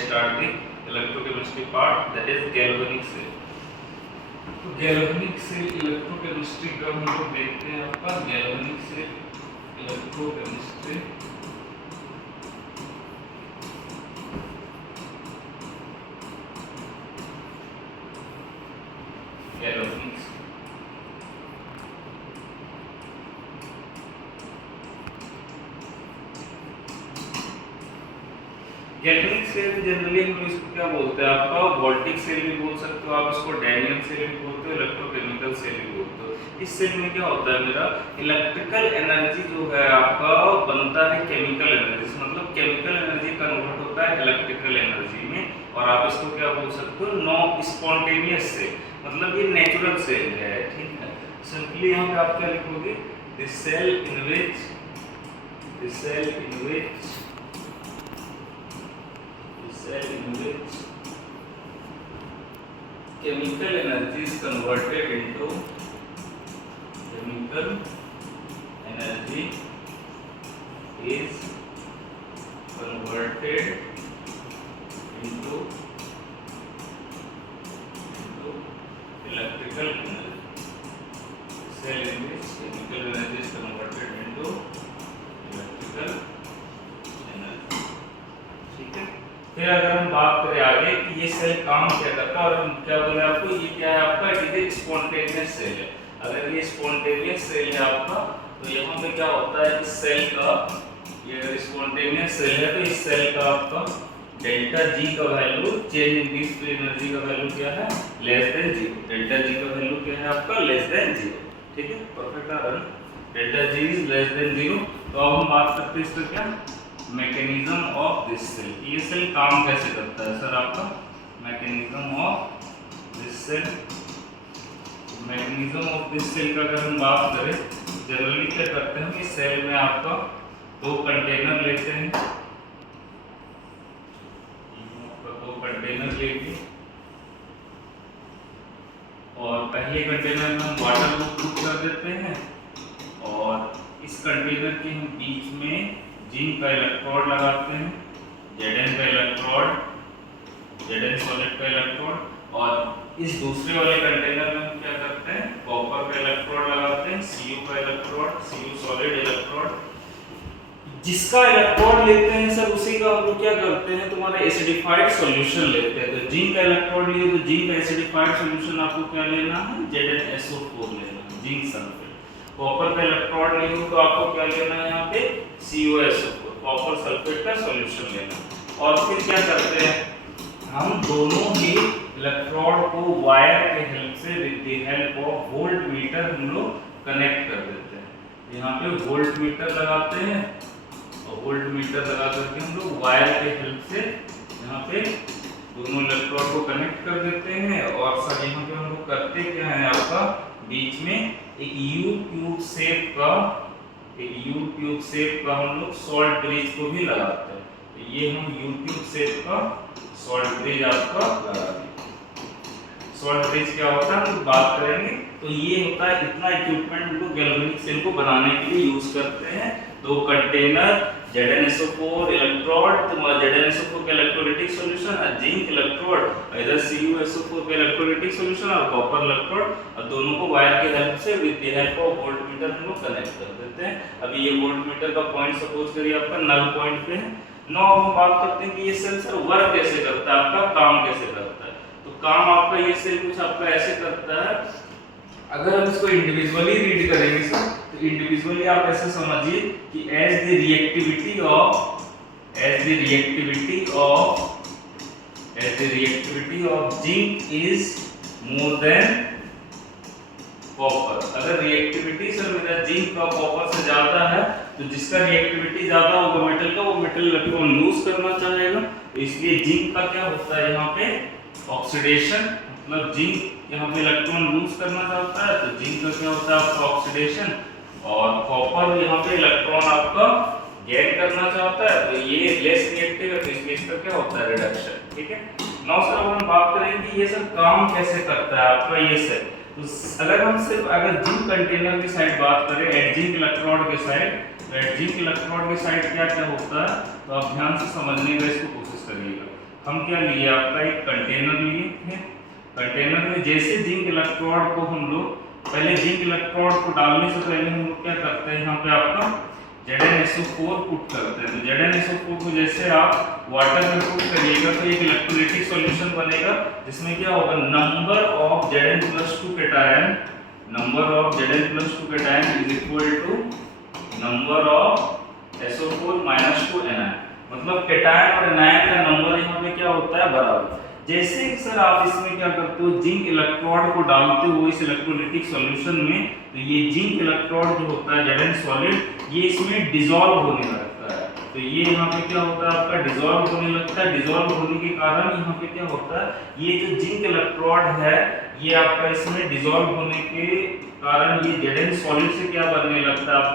Let's start the electrochemistry part, that is galvanic cell. तो galvanic cell electrochemistry का हम लोग देखते हैं आपका galvanic cell electrochemistry. Galvanic galvanic cell generally हम इसको क्या बोलते हैं आपका वोल्टिक सेल भी बोल सकते हो, आप इसको डैनियल सेल भी बोलते हो, इलेक्ट्रोकेमिकल सेल भी बोलते हो। इस सेल में क्या होता है, मेरा इलेक्ट्रिकल एनर्जी जो है आपका बनता है केमिकल एनर्जी से, मतलब केमिकल एनर्जी कन्वर्ट होता है इलेक्ट्रिकल एनर्जी में। और आप इसको क्या बोल सकते हो, नॉन स्पॉन्टेनियस सेल, मतलब ये नेचुरल सेल है, ठीक है। सिंपली यहाँ पे आप क्या लिखोगे, this cell in which chemical energy is converted into electrical energy. Cell in which chemical energy is converted into electrical energy, ठीक है। फिर अगर हम बात करें आगे कि ये सेल काम क्या करता है, और हम क्या बोले आपको, ये क्या है आपका, इट इज स्पॉन्टेनियस सेल है। अगर ये स्पॉन्टेनियस सेल है आपका, तो यहाँ पे क्या होता है, इस सेल का, ये अगर स्पॉन्टेनियस सेल है तो इस सेल का आपका डेल्टा जी का value, change in this free energy का वैल्यू क्या है, less than zero. Delta G का वैल्यू क्या है आपका, लेस देन जीरो, ठीक है, परफेक्ट आ रहा है। Delta G is less than zero. तो अब हम बात करते हैं इसका क्या, मैकेनिज्म ऑफ दिस सेल। ये सेल काम कैसे करता है सर आपका, mechanism of this cell. Mechanism of this cell का अगर हम बात करें, जनरली क्या करते हैं, इस सेल में आपका दो कंटेनर लेते हैं, दो कंटेनर लेके, और पहले कंटेनर में हम वाटर को पुट कर देते हैं, और इस कंटेनर के हम बीच में जिंक का इलेक्ट्रोड लगाते हैं, Zn का इलेक्ट्रोड, Zn सॉलिड का इलेक्ट्रोड, और इस दूसरे वाले कंटेनर में हम क्या करते हैं, कॉपर का इलेक्ट्रोड लगाते हैं, Cu का इलेक्ट्रोड, Cu सॉलिड इलेक्ट्रोड। जिसका इलेक्ट्रोड लेते हैं सर, उसी का हम लोग क्या करते हैं, तुम्हारा एसिडिफाइड सॉल्यूशन लेते हैं। तो जिंक का इलेक्ट्रोड लिए तो जिंक का एसिडिफाइड सॉल्यूशन आपको क्या लेना है, ZnSO4 लेना है, जिंक सल्फेट। कॉपर का इलेक्ट्रोड लिए हो तो आपको क्या लेना है, यहाँ पे CuSO4, कॉपर सल्फेट का सॉल्यूशन लेना। और फिर क्या करते हैं, हम दोनों ही इलेक्ट्रोड को वायर के हेल्प से, with the help of volt meter हम लोग कनेक्ट कर देते हैं। यहाँ पे वोल्ट मीटर लगाते हैं, और वोल्ट मीटर लगा करके हम लोग वायर के हेल्प से यहाँ पे दोनों इलेक्ट्रोड को कनेक्ट कर देते हैं। और सर यहाँ पे हम लोग करते क्या है, आपका बीच में एक यू ट्यूब शेप का हम लोग सॉल्ट ब्रिज को भी लगाते हैं। तो ये हम यू ट्यूब शेप का सॉल्ट ब्रिज आपका लगा देंगे। सॉल्ट ब्रिज क्या होता है हम बात करेंगे। तो ये होता है, इतना इक्विपमेंट हम लोग गैल्वेनिक सेल को बनाने के लिए यूज करते हैं। दो कंटेनर, ZnSO4 इलेक्ट्रोड, तुम्हारा ZnSO4 का इलेक्ट्रोलाइटिक सॉल्यूशन, और जिंक इलेक्ट्रोड, इधर CuSO4 का इलेक्ट्रोलाइटिक सॉल्यूशन, और कॉपर इलेक्ट्रोड, और दोनों को वायर के हेल्प से with the help of volt meter हम लोग कनेक्ट कर देते हैं। अभी ये वोल्ट मीटर का पॉइंट सपोज करिए आपका नल पॉइंट पे है। नाउ हम बात करते हैं कि ये सेल सर वर्क कैसे करता है, आपका काम कैसे करता है। तो काम आपका ये सेल कुछ आपका ऐसे करता है, अगर हम इसको इंडिविजुअली रीड करेंगे सर, तो इंडिविजुअली आप ऐसे समझिए कि as the reactivity of zinc is more than copper. अगर रिएक्टिविटी सर मेरा जिंक का कॉपर से ज्यादा है, तो जिसका रिएक्टिविटी ज्यादा होगा मेटल का, वो मेटल इलेक्ट्रॉन लूज करना चाहेगा। इसलिए जिंक का क्या होता है यहाँ पे, ऑक्सीडेशन, मतलब जिंक यहाँ पे इलेक्ट्रॉन लूज करना चाहता है, तो जिंक का क्या होता है आपका ऑक्सीडेशन, और कॉपर यहाँ पे इलेक्ट्रॉन आपका गेन करना चाहता है, तो ये लेस रिएक्टिव है, तो इसलिए इसका क्या होता है, रिडक्शन, ठीक है। नाउ सर अब हम बात करेंगे कि ये सब काम कैसे करता है आपका ये सेल। तो अगर हम सिर्फ अगर जिंक कंटेनर की साइड बात करें, एट जिंक इलेक्ट्रोड के साइड, तो एट जिंक इलेक्ट्रोड के साइड क्या क्या होता है, तो आप ध्यान से समझने का इसको कोशिश करिएगा। हम क्या लिए, आपका एक कंटेनर लिए थे। कंटेनर में जैसे जिंक इलेक्ट्रोड को हम लोग पहले जिंक इलेक्ट्रोड को डालने से पहले हम लोग क्या करते हैं, यहाँ पे आपका ZnSO4 पुट करते हैं। तो ZnSO4 को जैसे आप वाटर में पुट करिएगा तो एक इलेक्ट्रोलाइटिक सॉल्यूशन बनेगा, जिसमें क्या होगा, number of Zn+2 cation, number of Zn+2 cation is equal to number of SO4 - 2 Ni। मतलब कैटायन और एनायन का नंबर यहाँ पे क्या होता है, बराबर। जैसे कि सर आप इसमें क्या करते हो, जिंक इलेक्ट्रोड को डालते हो इस इलेक्ट्रोलाइटिक सॉल्यूशन में, तो ये जिंक इलेक्ट्रोड जो होता है Zn सॉलिड, ये इसमें डिसॉल्व होने लगता है। तो ये यहाँ पे क्या होता है, आपका डिसॉल्व होने लगता है। डिसॉल्व होने के कारण यहाँ पे क्या होता है, ये जो जिंक इलेक्ट्रोड है ये आपका इसमें डिसॉल्व होने के कारण ये Zn सॉलिड से क्या बनने लगता है,